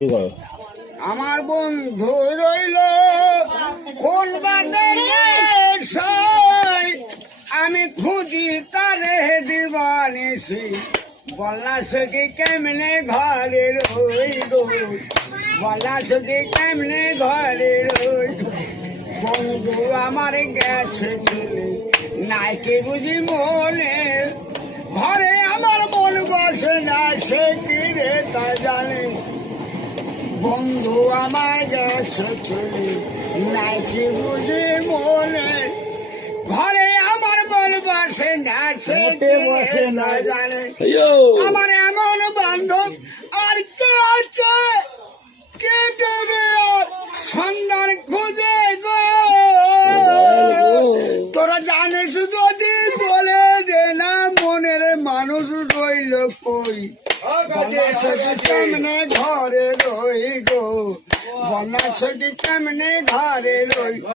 আমার বন্ধু রইল কোন আমি খুঁজি তারে দিবানিসি বলা সখী কেমনে ঘরে রই গো বলা সখী কেমনে ঘরে রই বন্ধু আমার গেছে চলে নাইকে বুঝি মনে ঘরে আমার মন বসে না সে কি রে তা জানে বন্ধু আমার গেছে চলে নাইকে বুঝি মনে ঘরে আমার মন বসে না সে বসে না জানে আমার এমন বান্ধব আর কে আছে কে দেবে আর সন্ধান খুঁজে গো তোরা জানিস যদি বলে দে না মনের মানুষ রইল কই কেমনে ঘরে রই গো বলা কেমনে ঘরে রই